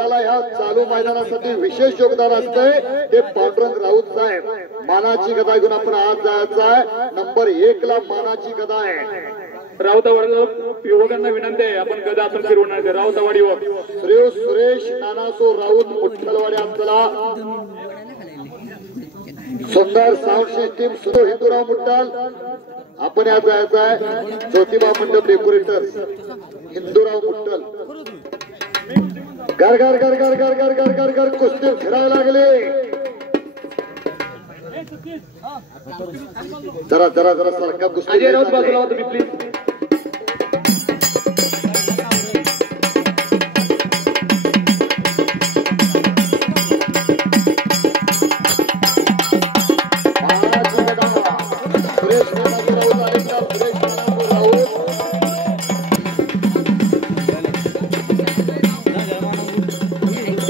वर्षाला ह्या चालू मैदानासाठी विशेष योगदान असतंय ते पांडुरंग राऊत साहेब. मानाची गदा घेऊन आपण आज जायचं आहे. नंबर 1 ला मानाची गदा आहे. राऊतवाडी युवकांना विनंती आहे आपण गदा आपण फिरवणार. राऊतवाडी युवक श्री सुरेश नानासो राऊत मुठ्ठलवाडी आपल्याला सुंदर साऊंड सिस्टीम सुरू हिंदूराव मुट्टाल आपण आज जायचं आहे. ज्योतिबा मंडप डेकोरेटर्स हिंदूराव मुट्टल. घर घर घर घर घर घर घर घर घर कुस्ती फिरायला लागले. जरा जरा जरा सारखा कुस्ती. अजय राऊत बाजूला वा तुम्ही प्लीज.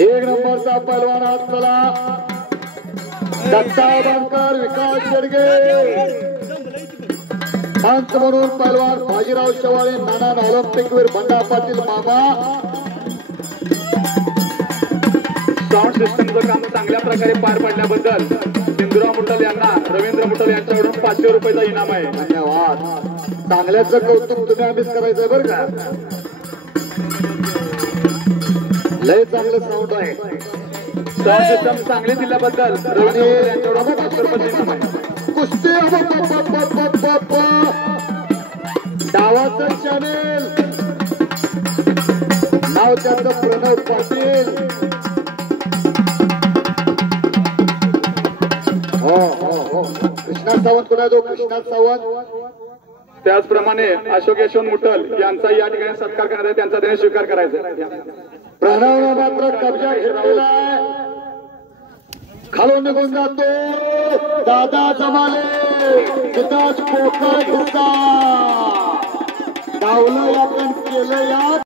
एक नंबरचा पहलवान हात चला दत्ता बांधकर विकास शेडगे. पंच म्हणून पहलवान बाजीराव शेवाळे नाना ऑलिम्पिकवीर बंडा पाटील मामा. साऊंड सिस्टमचं काम चांगल्या प्रकारे पार पाडल्याबद्दल हिंदूराव मुट्टल यांना रवींद्र मुट्टल यांच्याकडून 500 रुपयाचा इनाम आहे. धन्यवाद. चांगल्याचं कौतुक तुम्ही आम्हीच करायचंय बरं का. लय चांगलं साऊंड आहे. साऊंड सिस्टम चांगली दिल्याबद्दल रवींद्र मुट्टल यांच्याकडून 500 रुपयाचा इनाम आहे. कुस्ती डावाचं चॅनेल नाव त्याचं प्रणव पाटील. हो हो हो कृष्णा सावंत कोण आहे तो? कृष्णा सावंत. त्याचप्रमाणे अशोक यशवंत मुट्टल यांचा या ठिकाणी सत्कार करण्यात आहे. त्यांचा त्याने स्वीकार करायचा. प्रणवनं मात्र कब्जा घेतलेला आहे. खालून निघून जातो दादा जमाले. तिथंच पोकळ घेतला. डावलं आपण केलं या